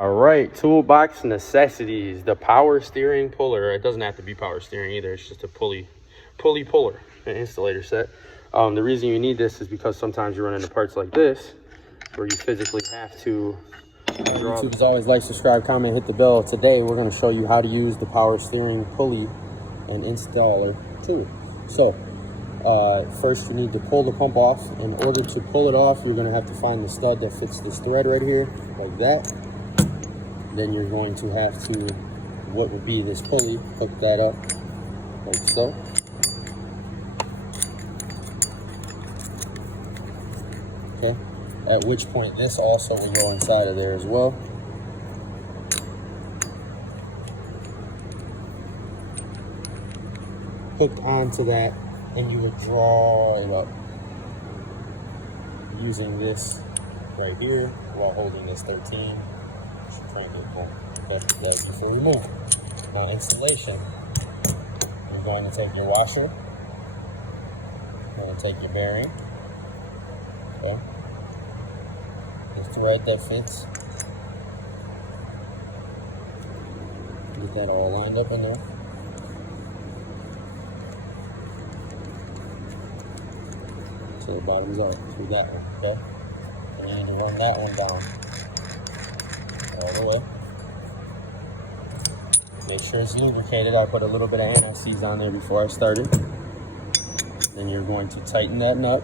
All right, toolbox necessities. The power steering puller. It doesn't have to be power steering either. It's just a pulley puller, an installator set. The reason you need this is because sometimes you run into parts like this where you physically have to draw. YouTube, as always, like, subscribe, comment, hit the bell. Today we're going to show you how to use the power steering pulley and installer tool. So first you need to pull the pump off. In order to pull it off, you're going to have to find the stud that fits this thread right here, like that. Then you're going to have to, what would be this pulley, hook that up like so. Okay, at which point this also will go inside of there as well. Hooked onto that, and you would draw it up using this right here while holding this 13. Crank it, boom. Okay, that's before we move. Now installation, you're going to take your washer, you're going to take your bearing, okay, this thread that fits, get that all lined up in there. So the bottoms up through that one, okay? And you need to run that one down all the way. Make sure it's lubricated. I put a little bit of anti-seize on there before I started. Then you're going to tighten that nut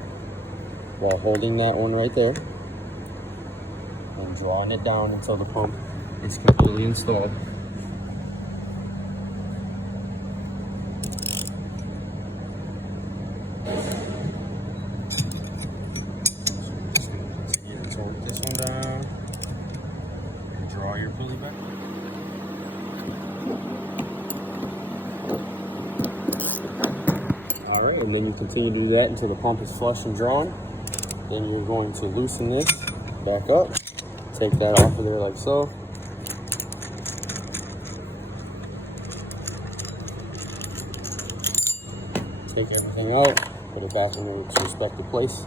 while holding that one right there and drawing it down until the pump is completely installed. This one down and draw your pulley back. Alright, and then you continue to do that until the pump is flush and drawn. Then you're going to loosen this back up, take that off of there like so. Take everything out, put it back in its respective place,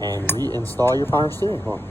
and reinstall your power steering pump.